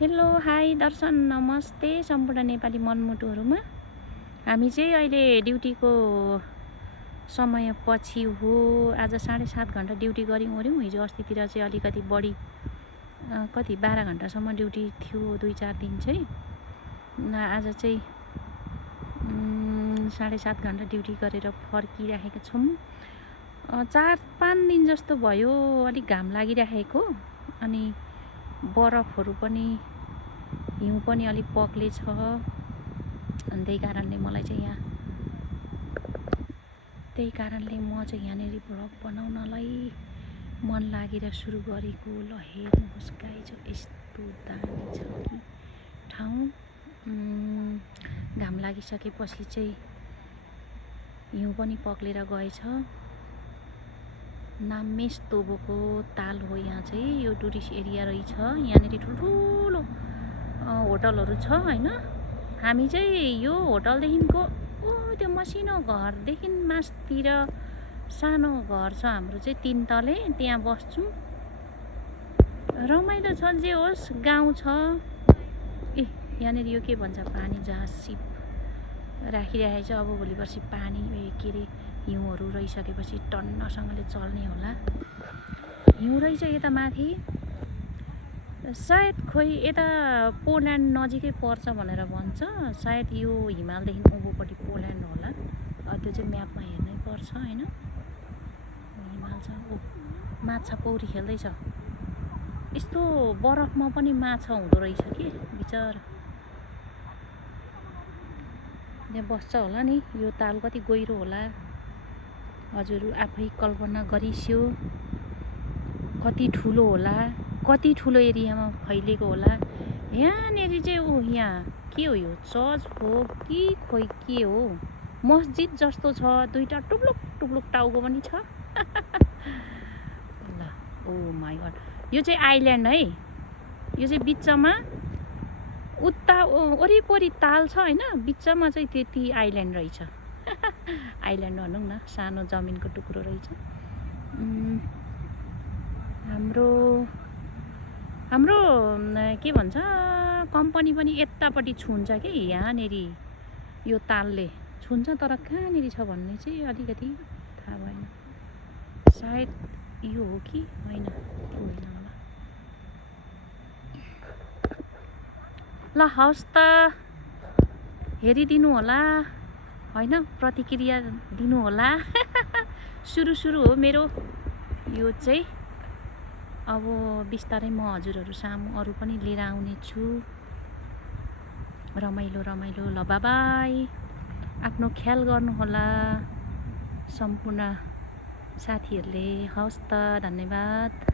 Hello hi दर्शन नमस्ते सम्पूर्ण नेपाली मनमुटुहरूमा। हामी चाहिँ अहिले ड्युटीको समय पछि हो। आज 7.5 घन्टा ड्युटी गऱ्यौँ ओऱ्यौँ। हिजो अस्तितिर चाहिँ अलिकति बढी कति 12 घन्टासम्म ड्युटी थियो 2-4 दिन चाहिँ। आज चाहिँ 7.5 घन्टा ड्युटी गरेर फर्किराखेका छौँ। 4-5 दिन जस्तो भयो अलिक घाम लागिराखेको, अनि बरफहरू पनि हिउँ पनि अलिक पक्ले छ। अनि त्यही कारणले म चाहिँ यहाँनिर भ्लग बनाउनलाई मन लागेर सुरु गरेको। ल हेर्नुहोस् गाइज, यस्तो दामी छ कि ठाउँ। घाम लागिसकेपछि चाहिँ हिउँ पनि पक्लेर गएछ। नामेस तोबोको ताल हो यहाँ चाहिँ। यो टुरिस्ट एरिया रहेछ। यहाँनिर ठुल्ठुलो होटलहरू छ हैन। हामी चाहिँ यो होटलदेखिको त्यो मसिनो घरदेखि मासतिर सानो घर छ हाम्रो चाहिँ 3 तले, त्यहाँ बस्छौँ। रमाइलो छ जे होस्, गाउँ छ। यहाँनिर यो के भन्छ, पानी जहाज सिप राखिराखेको छ। अब भोलि पर्सि पानी के अरे हिउँहरू रहिसकेपछि टन्नसँगले चल्ने होला। हिउँ रहेछ यता माथि, सायद खोइ यता पोल्यान्ड नजिकै पर्छ भनेर भन्छ। सायद यो हिमालदेखि उँभोपट्टि पोल्यान्ड होला। त्यो चाहिँ म्यापमा हेर्नै पर्छ हैन। हिमाल छ। माछा पौडी खेल्दैछ। यस्तो बरफमा पनि माछा हुँदो रहेछ कि बिचरा। त्यहाँ बस्छ होला नि। यो ताल कति गहिरो होला हजुर आफै कल्पना गरिस्यो। कति ठुलो होला, कति ठुलो एरियामा फैलिएको होला। यहाँनिर चाहिँ यहाँ के हो, यो चर्च हो कि खोइ के हो, मस्जिद जस्तो छ। 2टा टुप्लुक टुप्लुक टाउको पनि छ। ल ओ माई गड, यो चाहिँ आइल्यान्ड है। यो चाहिँ बिचमा उता वरिपरि ताल छ हैन, बिचमा चाहिँ त्यति आइल्यान्ड रहेछ। आइल्यान्ड भनौँ न, सानो जमिनको टुक्रो रहेछ। हाम्रो के भन्छ, कम्पनी पनि यतापट्टि छुन्छ कि यहाँनिर यो तालले छुन्छ, तर कहाँनिर छ भन्ने चाहिँ अलिकति थाहा भएन। सायद यो हो कि होइन, त्यो होइन होला। ल हवस् त, हेरिदिनु होला होइन, प्रतिक्रिया दिनु होला। सुरु हो मेरो यो चाहिँ। अब बिस्तारै म हजुरहरू सामु अरू पनि लिएर आउने छु। रमाइलो ल बाबाई। आफ्नो ख्याल गर्नुहोला सम्पूर्ण साथीहरूले। हवस् त, धन्यवाद।